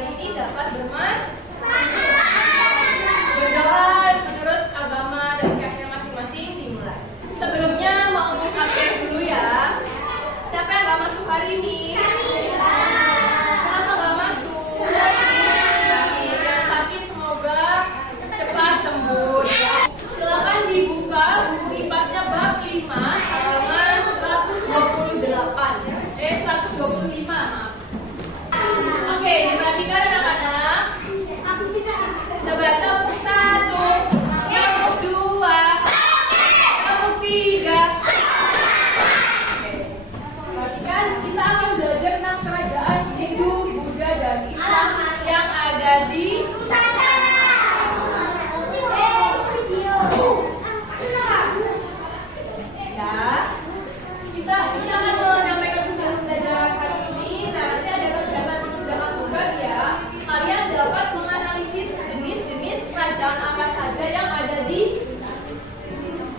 hari ini dapat berdoa menurut agama dan keyakinan masing-masing dimulai. Sebelumnya mau Miss absen dulu ya. Siapa yang nggak masuk hari ini? Kenapa nggak masuk? Sakit. Yang sakit semoga cepat sembuh. Silakan dibuka buku IPAS-nya bab 5 halaman 128. 125 maaf. Oke, diperhatikan anak-anak. Coba tepuk 1, tepuk 2, tepuk 3. Perhatikan, kita akan belajar tentang kerajaan Hindu, Buddha, dan Islam yang ada di Nusantara. Ya, kita bisa menyampaikan tugas pembelajaran hari ini. Nanti ada kegiatan mengerjakan tugas ya. Kalian dapat menganalisis jenis-jenis kerajaan apa saja yang ada di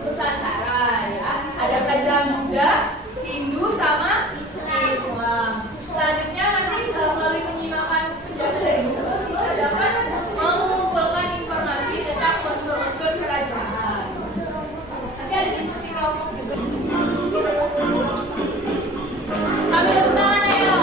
Nusantara ya. Ada kerajaan Buddha, Hindu, sama Islam. Selanjutnya nanti melalui menyimakkan penjelasan dari buku bisa dapat mengumpulkan informasi tentang unsur-unsur kerajaan. Nanti ada diskusi kelompok juga. Kami tepuk tangan ayo.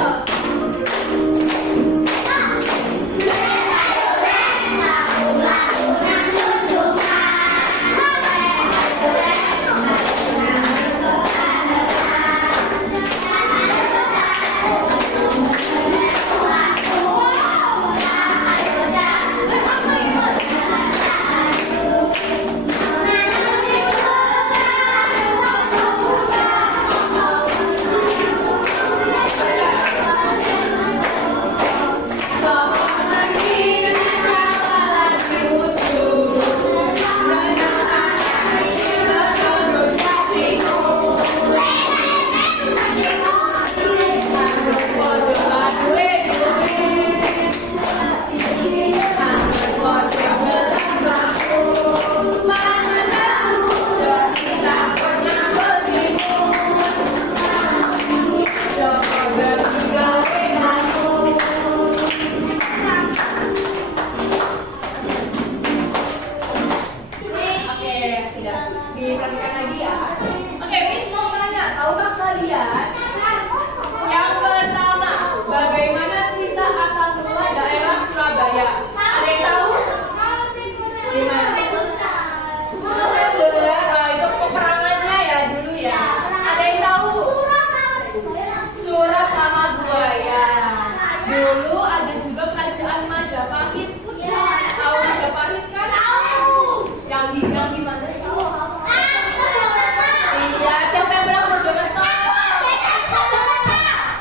Diperhatikan lagi ya. Oke, Miss mau tanya, tahukah kalian yang pertama bagaimana cerita asal mula daerah Surabaya? Ada yang tahu? Gimana? 10 November. Oh, itu peperangannya ya dulu ya. Ada yang tahu? Surah sama buaya. Dulu ada juga kerajaan Majapahit. Tahu Majapahit kan? Yang di mana sih? Iya, siapa yang pernah ke Mojokerto?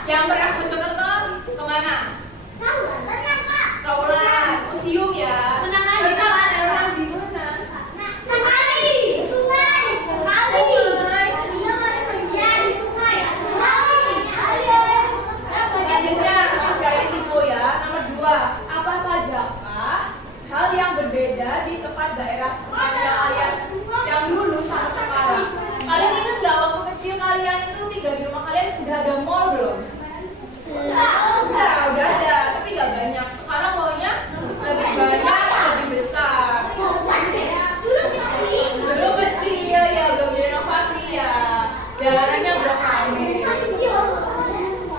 Yang pernah ke Mojokerto? Kemana? Kaulan, museum ya. Pernah di mana? Nomor 2, apa saja hal yang berbeda di tempat daerah kalian yang dulu sama sekarang? Kalian ingat nggak waktu kecil kalian itu tinggal di rumah kalian udah ada mall belum? Udah ada, tapi nggak banyak. Sekarang mallnya lebih banyak, lebih besar. Dulu kecil ya, belum direnovasi ya. Jalannya belum rame.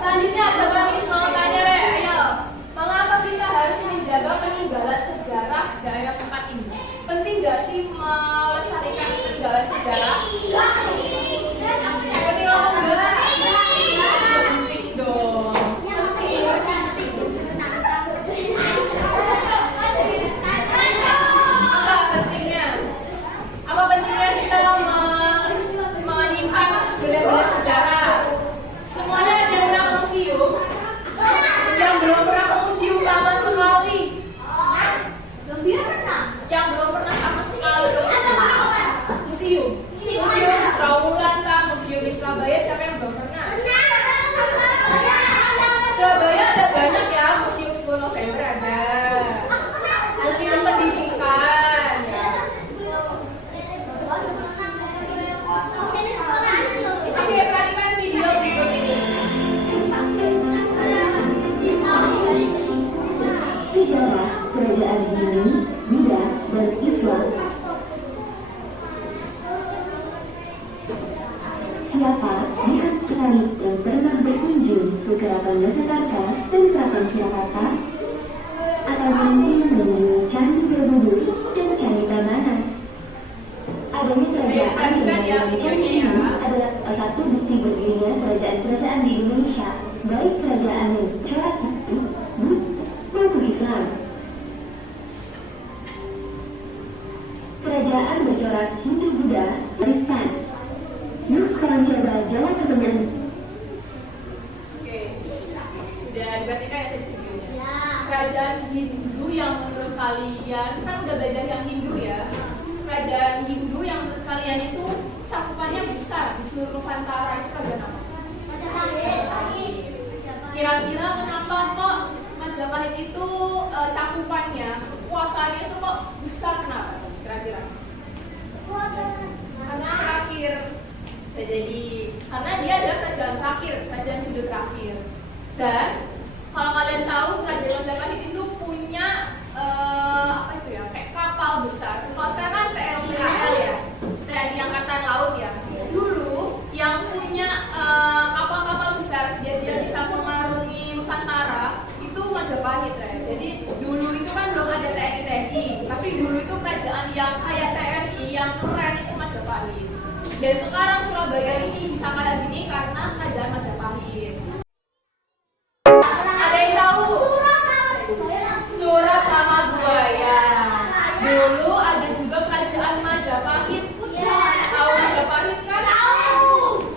Selanjutnya coba Miss mau tanya deh, ayo. Mengapa kita harus menjaga peninggalan sejarah daerah tempat ini? Penting nggak sih melestarikan peninggalan sejarah? Penting apa enggak? Penting dong. Apa pentingnya? Apa pentingnya kita menyimpan benda-benda sejarah? Semuanya ada yang pernah ke museum? Yang belum pernah ke museum sama sekali? Yang belum pernah sama sekali ke museum? Museum Trawulan, museum di Surabaya, siapa yang belum pernah? Surabaya ada banyak ya, museum 10 November ada, museum pendidikan ya. Oke, perhatikan video berikut ini. kerajaan Hindu, Buddha, dan Islam. Siapa pihak terkait yang pernah berkunjung ke Keraton Yogyakarta dan Keraton Surakarta akan mungkin menemui Candi Borobudur dan Candi Prambanan. Adanya kerajaan yang Candi adalah salah satu bukti berdirinya kerajaan-kerajaan di Indonesia, baik kerajaan yang corak itu maupun Islam. Kerajaan bercorak Hindu Buddha Kristen. Yuk sekarang coba jawab pertanyaan. Oke, sudah diperhatikan ya videonya. Kerajaan Hindu yang menurut kalian, kan udah belajar yang Hindu ya. Kerajaan Hindu yang menurut kalian itu cakupannya besar di seluruh Nusantara, itu kerajaan apa? Majapahit. Kira-kira kenapa kok Majapahit itu cakupannya, kekuasaannya itu kok besar, kenapa? Kira-kira? Karena terakhir. Bisa jadi karena dia adalah kerajaan terakhir, kerajaan Hindu terakhir. Dan kalau kalian tahu kerajaan Majapahit itu punya apa itu ya, kayak kapal besar. Kalau sekarang kan TNI AL ya, TNI Angkatan Laut ya. Dulu yang punya kapal-kapal besar, dia bisa mengarungi Nusantara itu Majapahit ya. Jadi dulu itu kan belum ada TNI, tapi dulu itu kerajaan yang kayak TNI yang keren itu Majapahit. Dan sekarang Surabaya ini bisa kayak gini karena kerajaan Majapahit. Ada yang tahu? Surah sama buaya. Dulu ada juga kerajaan Majapahit. Tahu Majapahit kan?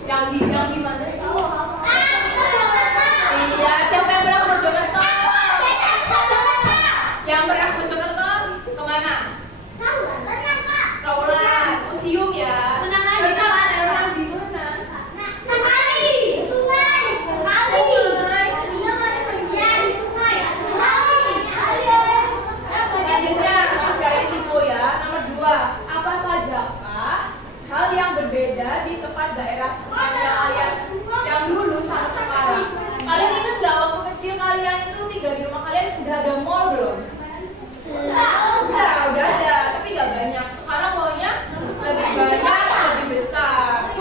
Yang di mana sih? Iya, siapa yang pernah ke Mojokerto? Yang pernah ke Mojokerto kemana? Trawulan, museum ya. Apa sajakah hal yang berbeda di tempat daerah kalian yang dulu sama sekarang? Kalian ingat nggak waktu kecil kalian itu tinggal di rumah kalian udah ada mall belum? Udah ada, tapi nggak banyak. Sekarang mallnya lebih banyak, lebih besar.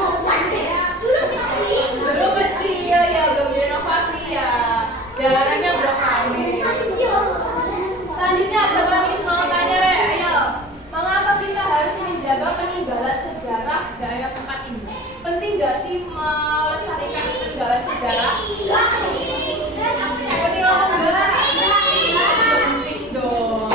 Dulu kecil ya, udah punya inovasi ya. Jalannya belum rame. Selanjutnya coba Miss mau tanya deh, ayo. Mengapa kita harus menjaga peninggalan sejarah daerah tempat ini? Penting gak sih melestarikan peninggalan sejarah? Penting apa enggak? Penting dong.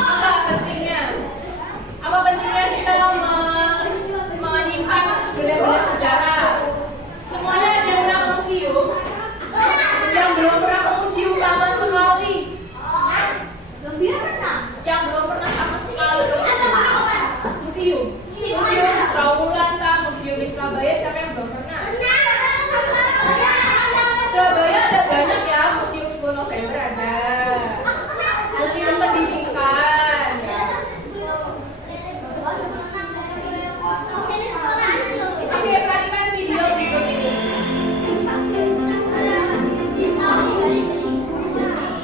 Apa pentingnya? Apa pentingnya kita menyimpan benda-benda sejarah? Semuanya ada yang pernah ke museum? Yang belum pernah ke museum sama sekali. Yang belum pernah sama sekali ke museum. Museum Trawulan, museum di Surabaya, siapa yang belum pernah? Surabaya ada banyak ya, museum 10 November ada. Museum pendidikan. Oke, perhatikan video berikut ini.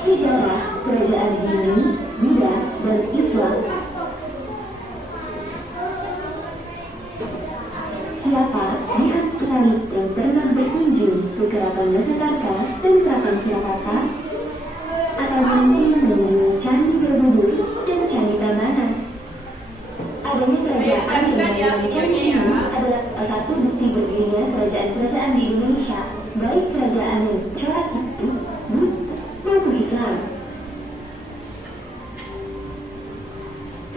Sejarah kerajaan Hindu, Buddha, dan Islam. Siapa pihak terkait yang pernah berkunjung ke Keraton Yogyakarta dan Keraton Surakarta akan mungkin menemui Candi Borobudur dan Candi Prambanan. Adanya kerajaan yang Candi Hindu adalah salah satu bukti berdirinya kerajaan-kerajaan di Indonesia, baik kerajaan yang corak itu maupun Islam.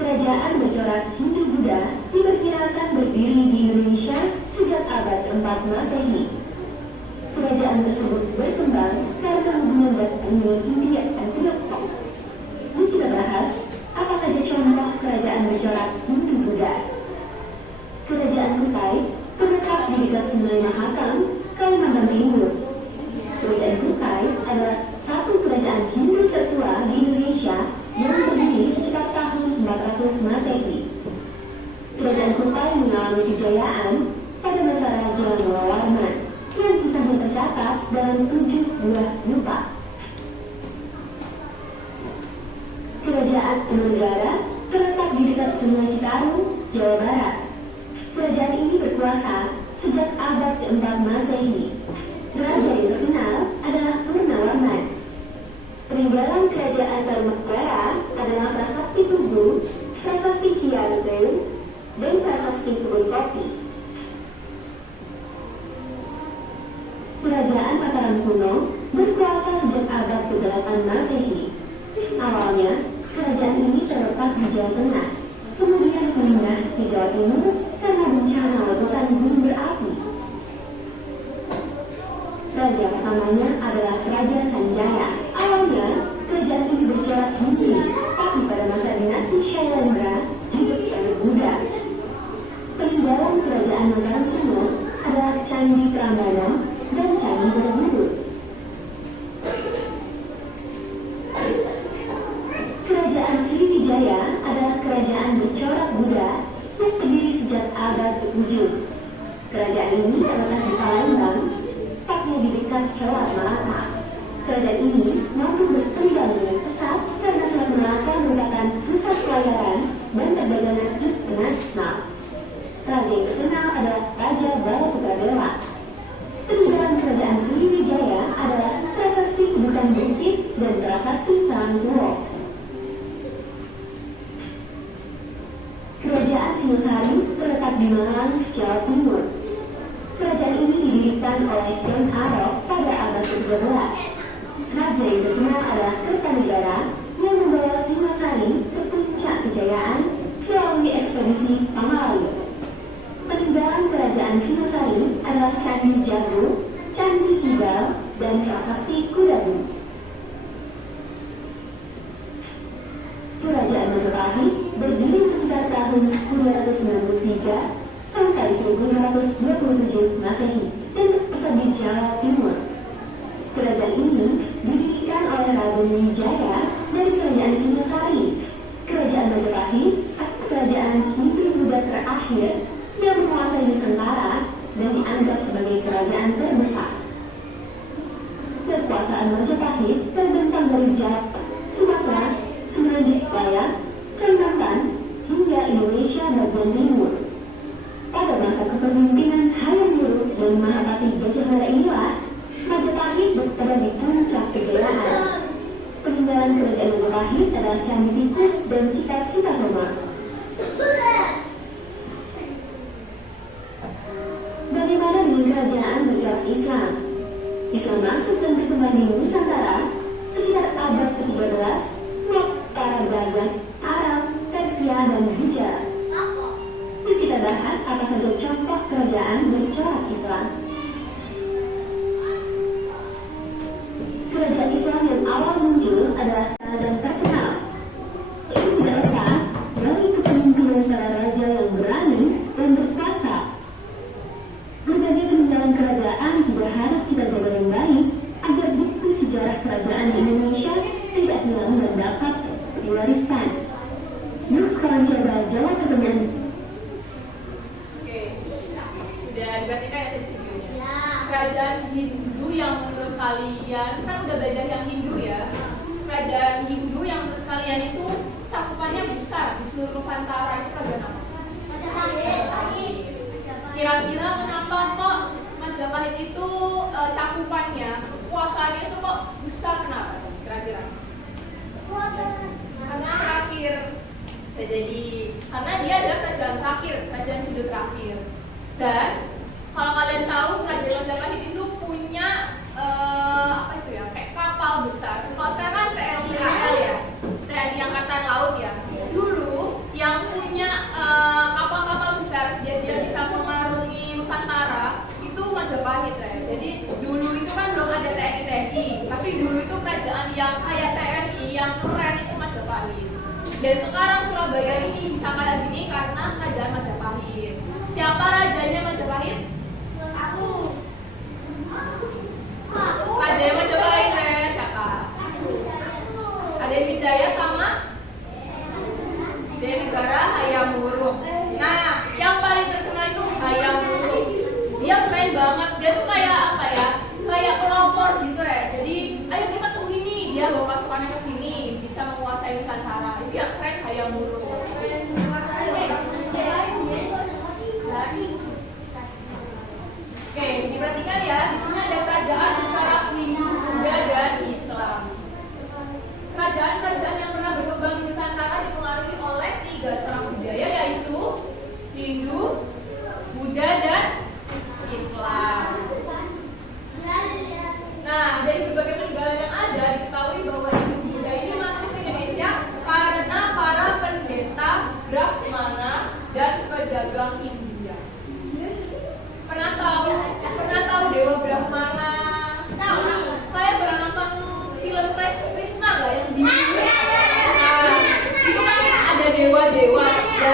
Kerajaan bercorak Hindu Buddha diperkirakan berdiri di Indonesia sejak abad ke-4 Masehi. Kerajaan tersebut berkembang karena hubungan dengan India dan Tiongkok. Ini kita bahas apa saja contoh kerajaan bercorak Hindu Buddha. Kerajaan Kutai terletak di dekat Sungai Mahakam, Kalimantan Timur. Kerajaan Kutai adalah satu kerajaan Hindu tertua di Indonesia yang berdiri sekitar tahun 400 Masehi. Kerajaan Kutai mengalami kejayaan pada masa Raja Mawarman yang kisahnya tercatat dengan 7 buah dupa. Kerajaan Tarumanegara terletak di dekat Sungai Citarum, Jawa Barat. Kerajaan ini berkuasa sejak abad ke-4 Masehi. Raja yang terkenal adalah Purnawarman. Peninggalan Kerajaan Tarumanegara adalah Prasasti Tugu, Prasasti Cianjur, dan Prasasti Kebun Kopi. Kerajaan Mataram kuno berkuasa sejak abad ke-8 Masehi. Awalnya, kerajaan ini terletak di Jawa Tengah, kemudian pindah ke Jawa Timur karena bencana letusan gunung berapi. Raja pertamanya adalah Raja Sanjaya. Awalnya, kerajaan ini bercorak Hindu, tapi pada masa dinasti Shailendra juga dianut Buddha. Peninggalan kerajaan Mataram kuno adalah Candi Prambanan dan Candi Borobudur. Kerajaan Sriwijaya adalah kerajaan bercorak Buddha yang berdiri sejak abad ke-7. Kerajaan ini terletak di Palembang, tepatnya di dekat Selat Malaka. Kerajaan ini mampu berkembang dengan pesat karena Selat Malaka merupakan pusat pelayaran dan perdagangan internasional. Raja yang terkenal adalah Raja Balaputradewa. Peninggalan kerajaan Sriwijaya adalah Prasasti Kebukan Bukit dan Prasasti Tanggulo. Kerajaan Singosari terletak di Malang, Jawa Timur. Kerajaan ini didirikan oleh Ken Arok pada abad ke-13. Raja yang terkenal adalah Kertanegara yang membawa Singosari ke puncak kejayaan melalui ekspedisi Pamalayu. Peninggalan kerajaan Singosari adalah Candi Jago, Candi Kidal, dan Prasasti Kudabu. Kerajaan Majapahit berdiri sekitar tahun 1293 sampai 1527 Masehi dan terpusat di Jawa Timur. Kerajaan ini didirikan oleh Raden Wijaya dari kerajaan Singosari. Kerajaan Majapahit adalah kerajaan Hindu-Buddha terakhir yang menguasai Nusantara dan dianggap sebagai kerajaan terbesar. Kekuasaan Majapahit terbentang dari Jawa, Sumatera, Semenanjung Barat, Kalimantan, hingga Indonesia bagian timur. Pada masa kepemimpinan Hayam Wuruk dan Mahapati Gajah Mada inilah Majapahit berada di puncak kejayaan. Peninggalan kerajaan Majapahit adalah Candi Tikus dan Kitab Sutasoma. Bagaimana dengan kerajaan bercorak Islam? Islam masuk dan berkembang di Nusantara sekitar abad ke-13 waktu para dagang Arab, Persia, dan Gujarat. Yuk kita bahas apa saja contoh kerajaan bercorak Islam. Kerajaan Islam yang awal muncul adalah kerajaan terkenal. Itu tidak lepas dari kepemimpinan para raja yang berani dan berkuasa. Berbagai peninggalan kerajaan tidak harus kita jaga dengan baik agar bukti sejarah kerajaan di Indonesia tidak hilang dan dapat diwariskan. Yuk sekarang coba jawab pertanyaan. Oke, sudah diperhatikan ya videonya. Kerajaan Hindu yang menurut kalian, kan udah belajar yang Hindu ya. Kerajaan Hindu yang menurut kalian itu cakupannya besar di seluruh Nusantara, itu kerajaan apa? Majapahit. Kira-kira kenapa kok Majapahit itu cakupannya, kekuasaannya itu kok besar, kenapa? Kira-kira? Karena terakhir, bisa jadi karena dia adalah kerajaan terakhir, kerajaan Hindu terakhir. Dan kalau kalian tahu kerajaan Majapahit itu punya apa itu ya, kayak kapal besar. Kalau sekarang kan TNI AL ya, TNI Angkatan Laut ya. Dulu yang punya kapal-kapal besar, dia bisa mengarungi Nusantara itu Majapahit ya. Jadi dulu itu kan belum ada TNI, tapi dulu itu kerajaan yang kayak TNI yang keren itu Majapahit. Dan sekarang Surabaya ini bisa kayak gini karena kerajaan Majapahit. Siapa rajanya Majapahit? Aku. Rajanya Majapahit siapa? Raden Wijaya sama Jayanegara Hayam Wuruk. Nah, yang paling terkenal itu Hayam Wuruk. Dia keren banget. Dia tuh kayak apa ya? kayak pelopor gitu ya. Jadi ayo kita ke sini, dia bawa pasukannya ke sini, bisa menguasai Nusantara. Itu yang keren Hayam Wuruk. Oke, diperhatikan ya. Di sini ada kerajaan bercorak Hindu, Buddha, dan Islam. Kerajaan-kerajaan yang pernah berkembang di Nusantara dipengaruhi oleh 3 corak budaya, yaitu Hindu, Buddha, dan Islam. Nah, dari berbagai peninggalan yang ada, diketahui bahwa Hindu Buddha ini masuk ke Indonesia karena para pendeta Brahmana dan pedagang India. Pernah tahu Dewa Brahmana? Kalian pernah nonton film Krishna nggak yang di Nah, itu kan ada dewa-dewa. Ya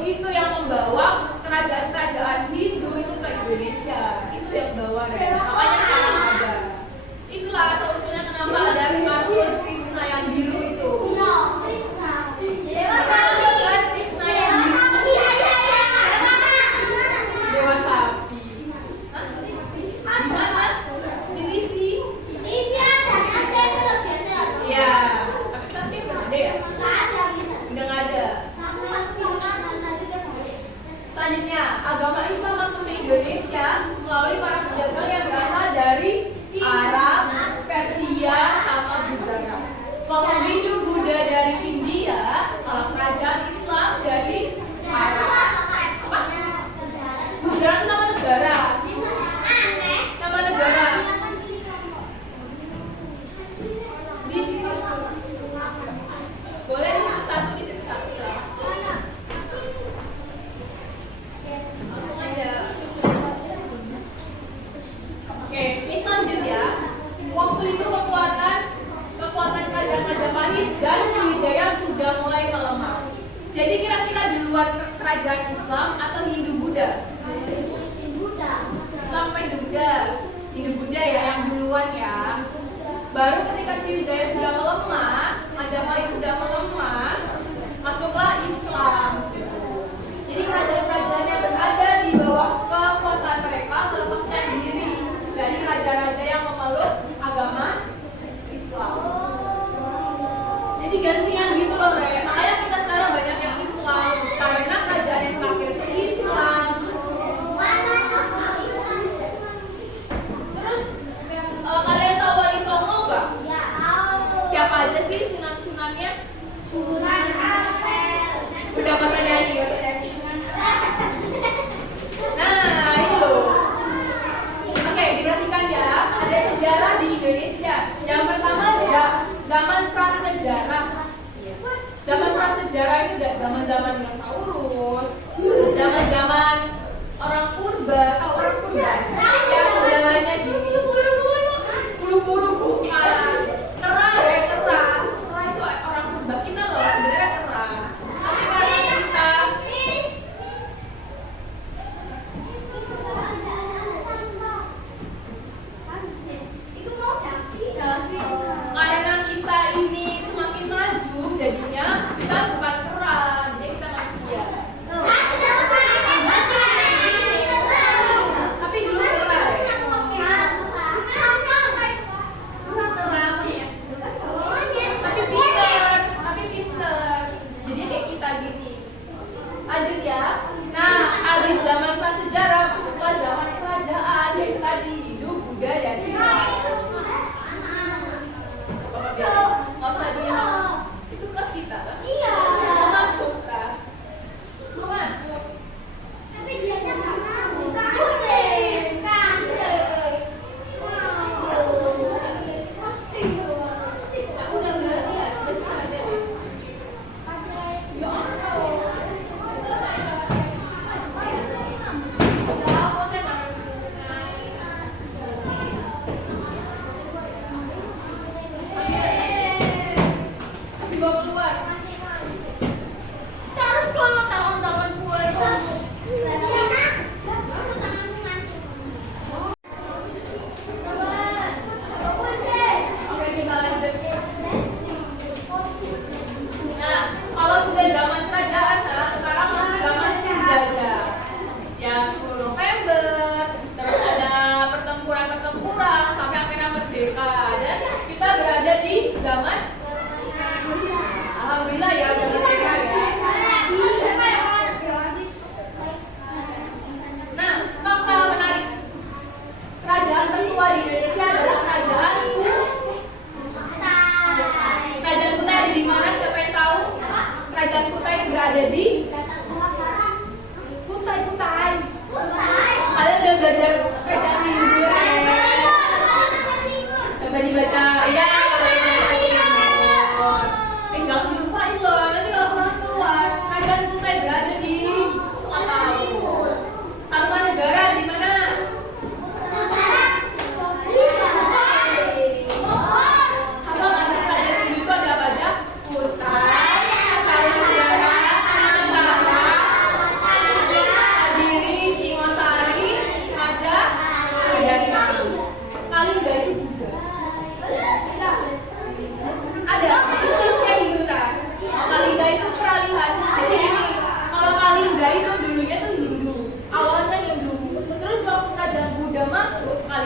itu yang membawa kerajaan-kerajaan Hindu itu ke Indonesia. Itu yang bawa deh. Makanya sekarang ada. Itulah solusinya kenapa ada masuk Krishna yang biru itu. Krishna yang biru. Dewa sapi. Hah? Di mana? Di TV. Iya. Tapi sekarang dia udah ada ya? Udah nggak ada. Selanjutnya, agama Islam masuk ke Indonesia melalui para pedagang yang berasal dari Arab, Persia, sama Gujarat. Kalau Hindu Buddha dari India, kalau kerajaan Islam dari Arab. Apa? Gujarat itu nama negara. Nama negara. Di situ. Boleh di situ satu, di situ satu silahkan. Langsung aja. Oke, ini lanjut ya. Waktu itu kekuatan kerajaan Majapahit dan Sriwijaya sudah mulai melemah. Jadi kira-kira di luar kerajaan Islam atau Hindu Buddha? Islam apa Hindu Buddha? Hindu Buddha ya yang duluan ya. Baru ketika Sriwijaya sudah melemah, Majapahit sudah melemah, masuklah Islam. Jadi kerajaan-kerajaan yang berada di bawah kekuasaan mereka melepaskan diri dari raja-raja yang memeluk agama Islam. Jadi gantian gitu loh, Re. Makanya kita sekarang banyak yang Islam karena kerajaan yang terakhir itu Islam. Terus kalian tahu Wali Songo nggak? Siapa aja sih sunan-sunannya?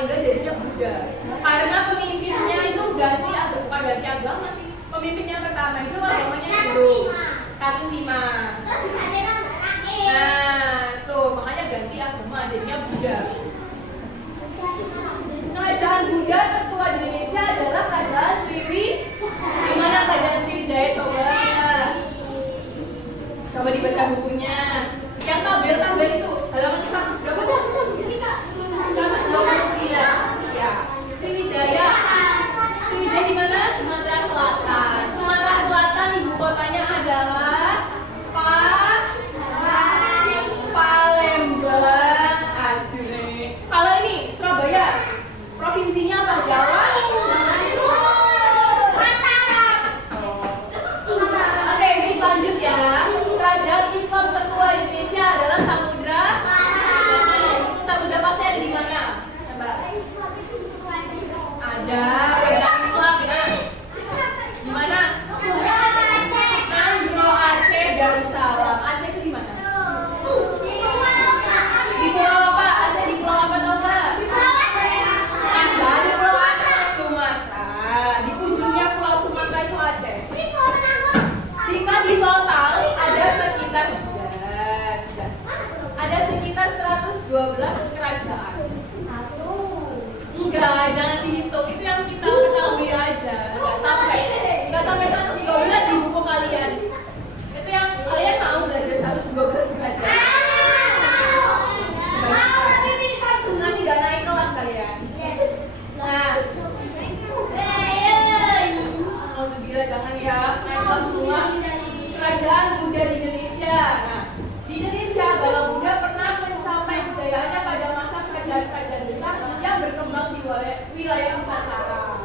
enggak jadinya Buddha. Karena pemimpinnya itu ganti agama sih. Pemimpinnya pertama itu agamanya Hindu, Katusima. Nah, tuh makanya ganti agama jadinya Buddha. Kerajaan Buddha tertua di Indonesia adalah Kerajaan Sriwijaya. Di mana Kerajaan Sriwijaya coba? Coba dibaca bukunya. Yang tabel itu halaman 100 berapa? 129. Ya. Sriwijaya. Sriwijaya di mana? Sumatera Selatan. Sumatera Selatan ibu kotanya adalah Palembang. Aduh. Kalau ini Surabaya. Provinsinya apa? Jawa? Oke, ini lanjut ya. Kerajaan Islam tertua di Indonesia adalah Samudra Pasai ada di mana? Coba. Ada kerajaan Islam ya. Di mana? Nanggro, Aceh, Darussalam. Aceh itu di mana? Di pulau apa? Aceh di pulau apa tahu nggak? Ada di pulau Aceh, Sumatera. Di ujungnya pulau Sumatera itu Aceh. Jika di total ada sekitar ada sekitar 112 kerajaan. Enggak, jangan dihitung. Itu yang kita ketahui aja. Enggak sampai 112 di buku kalian. Itu yang kalian mau belajar 112 kerajaan. Nanti gak naik kelas kalian. Nah, alhamdulillah jangan ya naik kelas semua. Kerajaan Buddha di Indonesia. Nah, di Indonesia agama Buddha pernah mencapai kejayaannya pada masa kerajaan-kerajaan besar yang berkembang di wilayah Nusantara.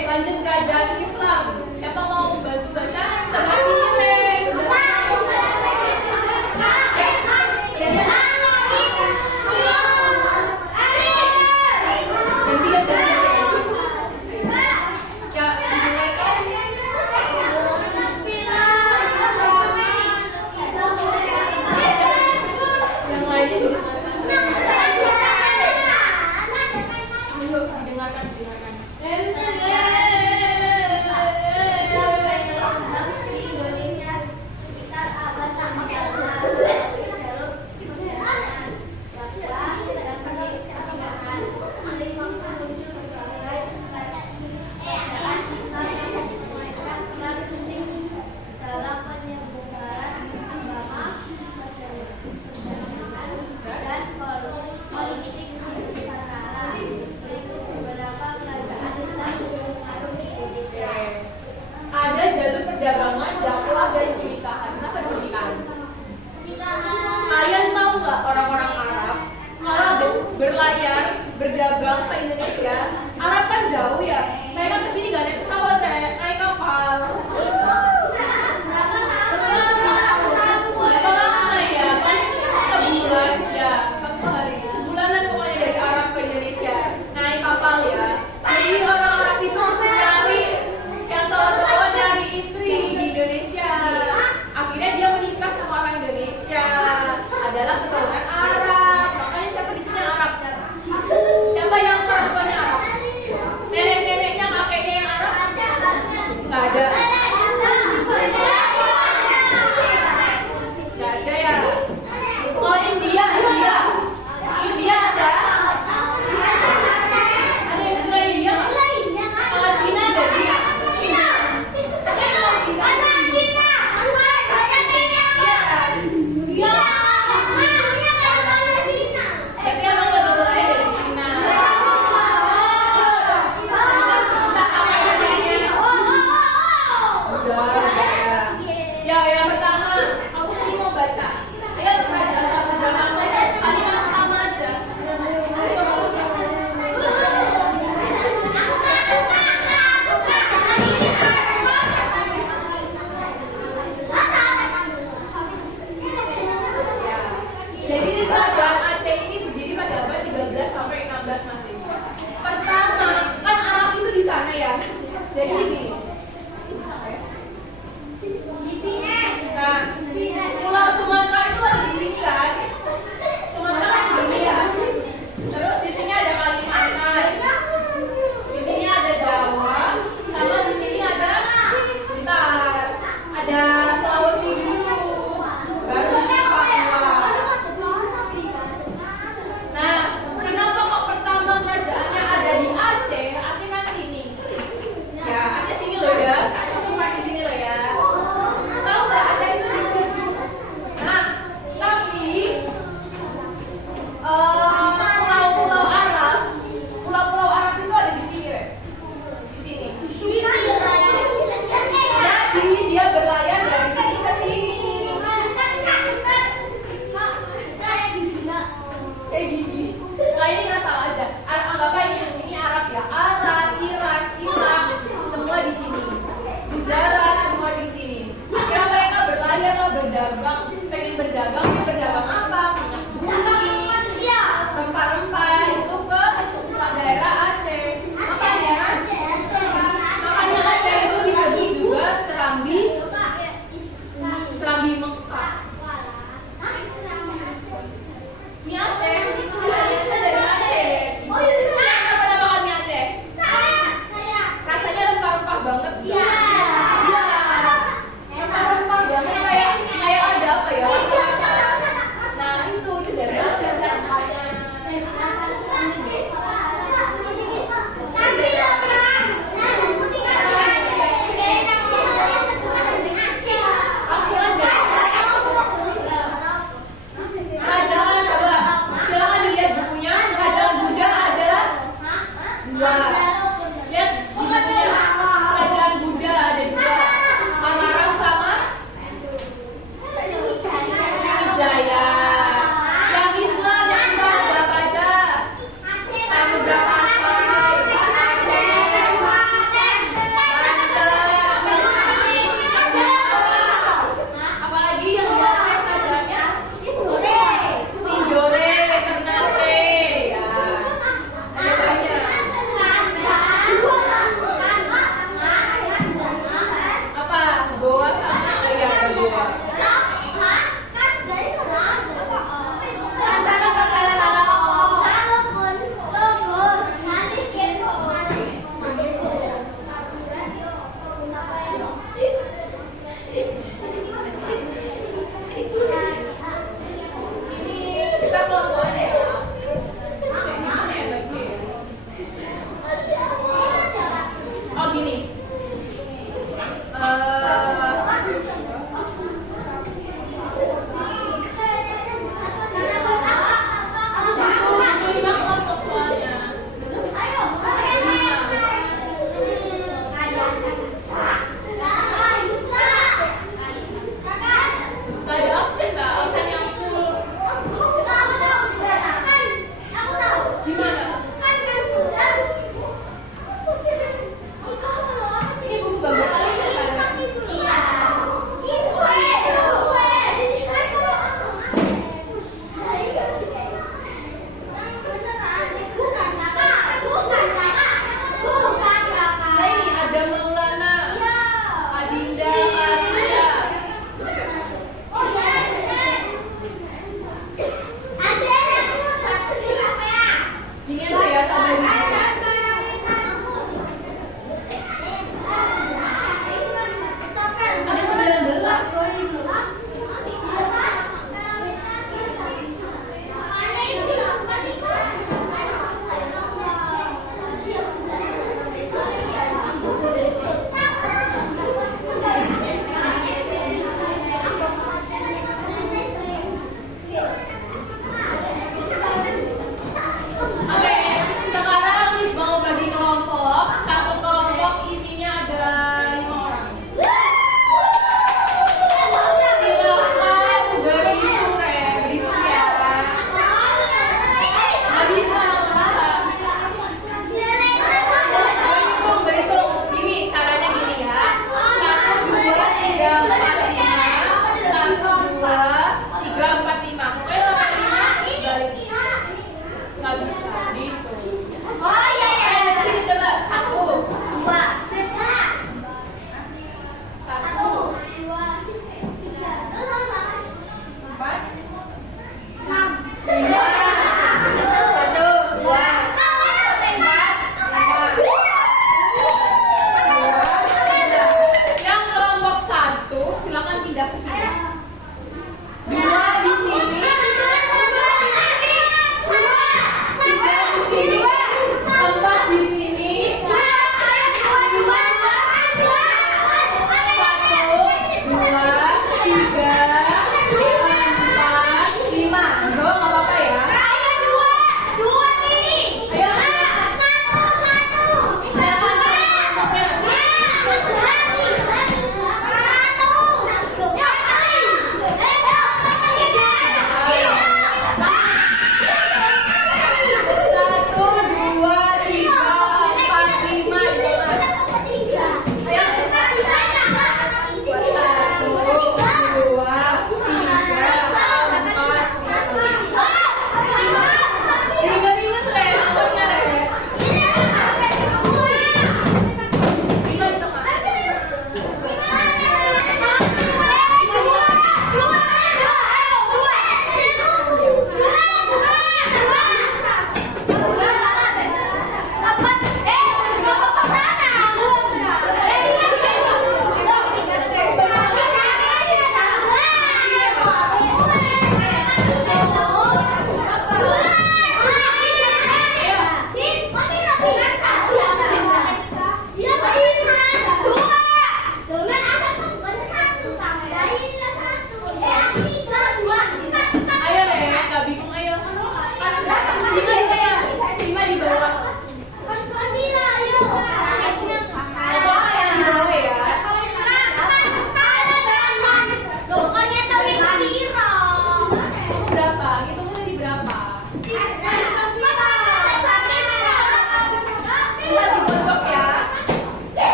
lanjut kerajaan Islam. Siapa mau bantu baca? Sebelah sini deh, sebelah sini. Ada jalur perdagangan, dakwah, dan pernikahan. Kenapa pernikahan? Kalian tahu nggak orang-orang Arab kalau berlayar, berdagang ke Indonesia, Arab kan jauh ya. Mereka kesini nggak naik pesawat naik kapal. Lama ya, kan sebulan ya, satu hari, sebulanan pokoknya dari Arab ke Indonesia naik kapal ya. Jadi orang Arab itu nyari yang cowok-cowok nyari istri di Indonesia. Akhirnya dia menikah sama orang Indonesia, adalah keturunan Arab. Makanya siapa di sini Arab? Siapa yang perempuannya Arab? Nenek-neneknya, kakeknya yang Arab? Nggak ada. Nggak ada ya. Oh India ada. Ada yang keturunan India nggak? Kalau Cina ada Cina. Tapi abang nggak keturunannya dari Cina.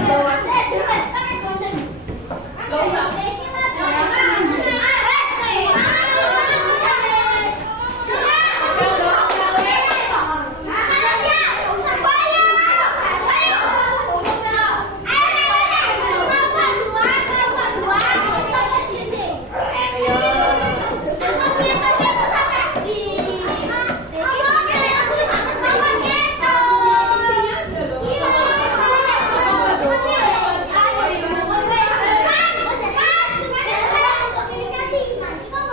bawah. Gak usah.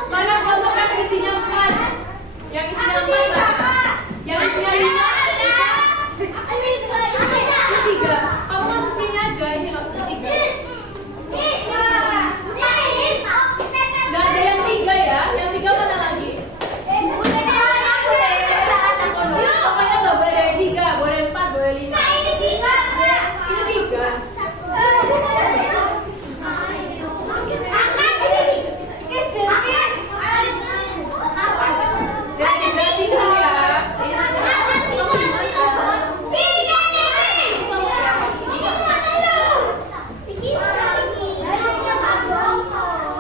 Mana kotak yang isinya 4? Yang isinya 4 lah. Yang isinya 5? 3. Kamu masuk sini aja, ini loh 3. Gak ada yang 3 ya? Yang 3 mana lagi? Pokoknya gak boleh 3, boleh 4, boleh 5. Ini 3. Jadi jelasin dulu ya. Kamu di mana?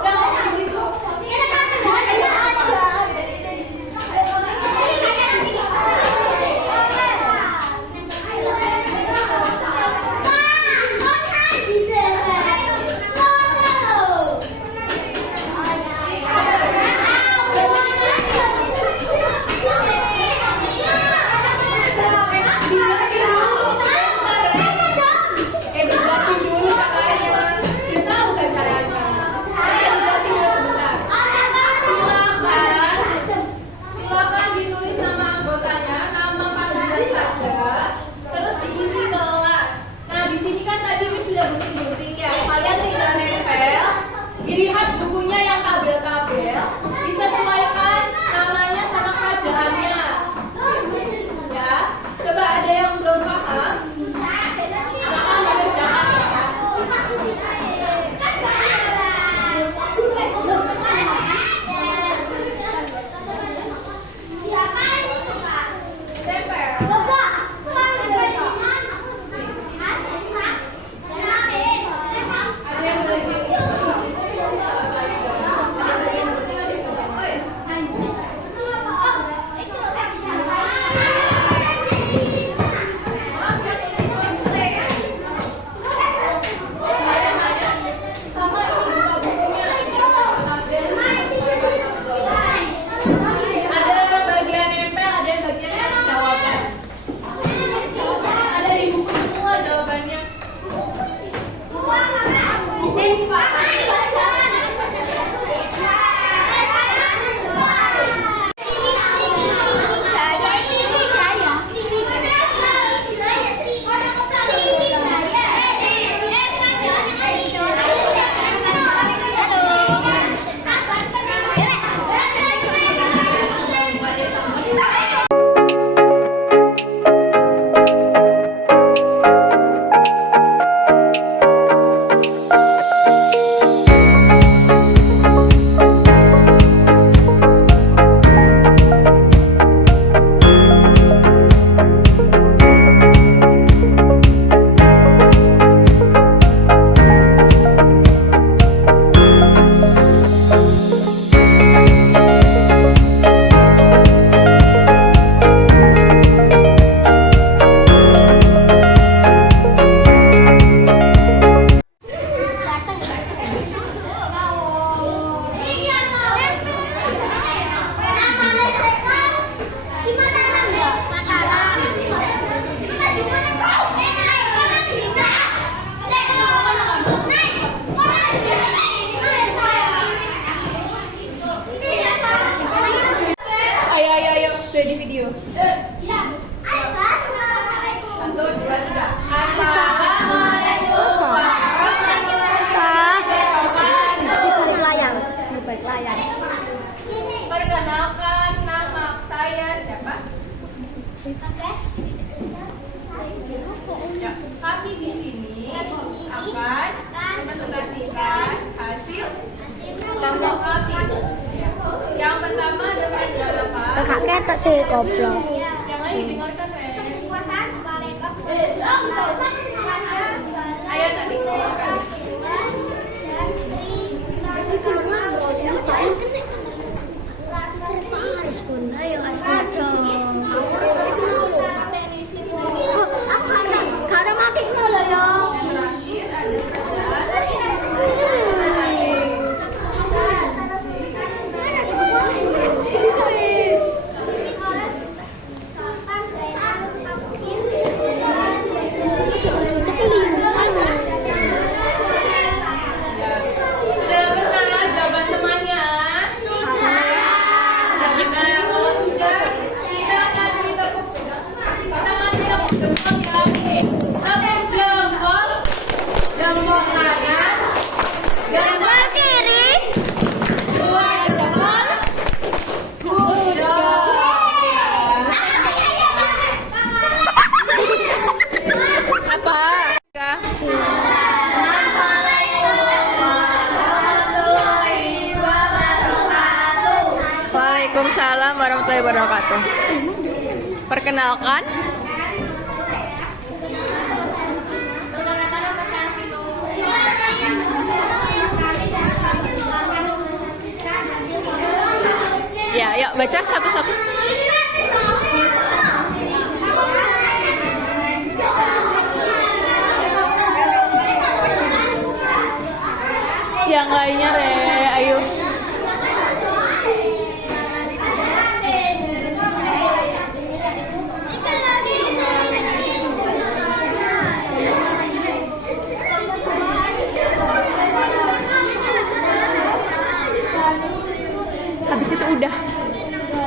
Yang di situ. Dijelasin dulu caranya. Dia tahu kan caranya. Dijelasin dulu sebentar. Silakan ditulis nama anggotanya, nama panggilan saja, terus diisi kelas. Nah di sini kan tadi Miss sudah gunting-gunting ya. Kalian tinggal nempel, dilihat bukunya yang tabel-tabel, disesuaikan namanya sama kerajaannya. Ya, coba ada yang belum paham? Silakan mengerjakan ya. Ada yang lagi. Sama ini buka bukunya. Ada yang bagian nempel, ada yang bagian jawaban. Ada di buku semua jawabannya. Buku 4. Ayo, sudah di video. 1, 2, 3. Assalamualaikum Perkenalkan, nama saya siapa? Ya, kami di sini akan mempresentasikan hasil kelompok kami. Yang pertama ada pelajaran apa? Kakak tak sih goblok. Yang lain didengarkan, Ren. Ayo jempol kanan, jempol kiri, dua jempol budak. Apa? Waalaikumsalam warahmatullahi wabarakatuh. Perkenalkan, ya, yuk baca satu-satu. Yang lainnya re, ayo.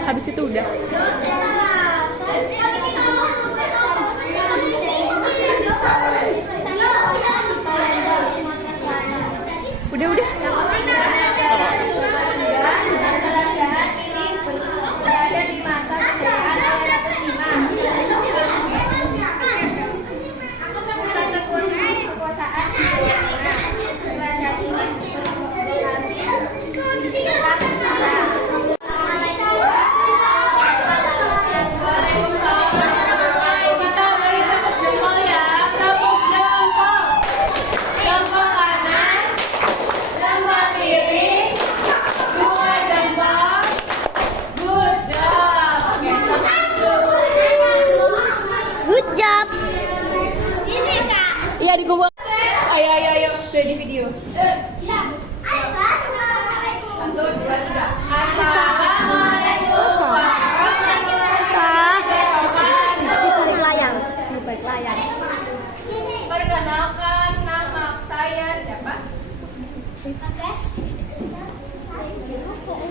Habis itu udah. Udah. Kerajaan ini berada di masa kejayaan Ratu Sima. Pusat kekuasaan kerajaan ini berlokasi di dekat istana. Iya di gua. Ayo, sudah di video. 1, 2, 3. Assalamualaikum Balik layar. Perkenalkan, nama saya siapa?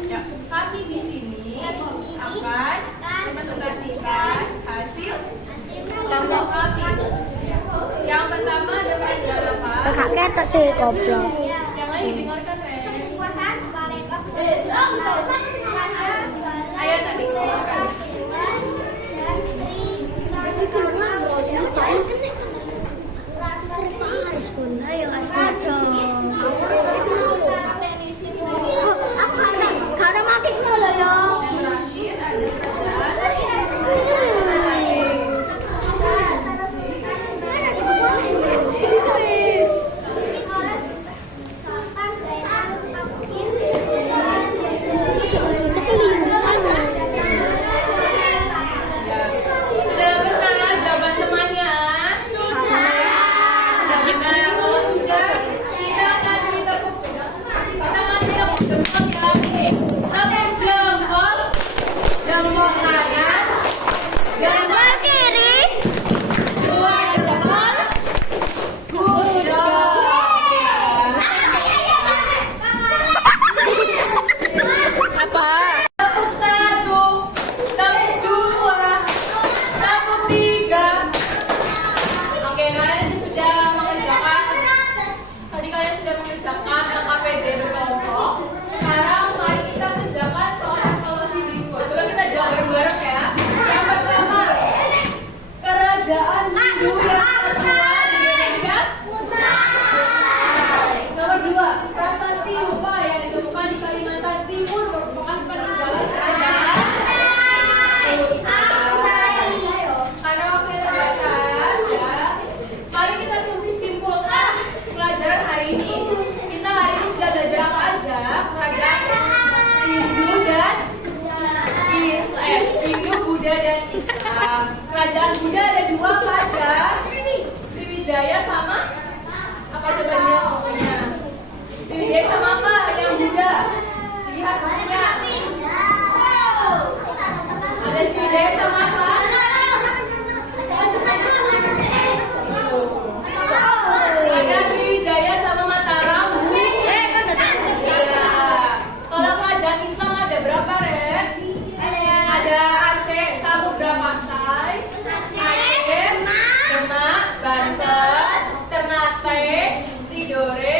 Ya, kami di sini akan mempresentasikan hasil kelompok kami. Yang pertama ada pelajaran apa? Kakak ketok sih goblok. Yang lain didengarkan, Ren. Ayo tadi keluarkan. Ayo astaga. Karena makin loh ya. Terakhir ada kerajaan. Sudah benar jawaban temannya? Sudah benar. Kalau sudah, kita kasih tepuk jempol ya. Apa jempol? Jempol kanan, jempol kiri, dua jempol budak. Apa? Tepuk 1, tepuk 2, tepuk 3. Oke, kalian sudah mengerjakan. Tadi kalian sudah mengerjakan LKPD berkelompok. Sekarang mari kita kerjakan soal evaluasi berikut. Coba kita jawab bareng-bareng ya. Yang pertama, kerajaan Hindu yang tertua di Indonesia. Nomor 2, prasasti Rupa yang ditemukan di Kalimantan Timur merupakan peninggalan kerajaan. Karena waktu terbatas ya, mari kita simpulkan pelajaran hari ini. Kita hari ini sudah belajar apa aja? Kerajaan Hindu dan Hindu, Buddha dan Islam. Kerajaan Buddha ada 2 apa aja? Sriwijaya sama apa coba dia bukunya? Sriwijaya sama apa? Yang Buddha. Lihat bukunya. Ada Sriwijaya sama apa? Ada Sriwijaya sama Mataram. Kalau kerajaan Islam ada berapa, Ren? Ada Aceh, Samudra Pasai, Aceh, Demak, Banten, do, re,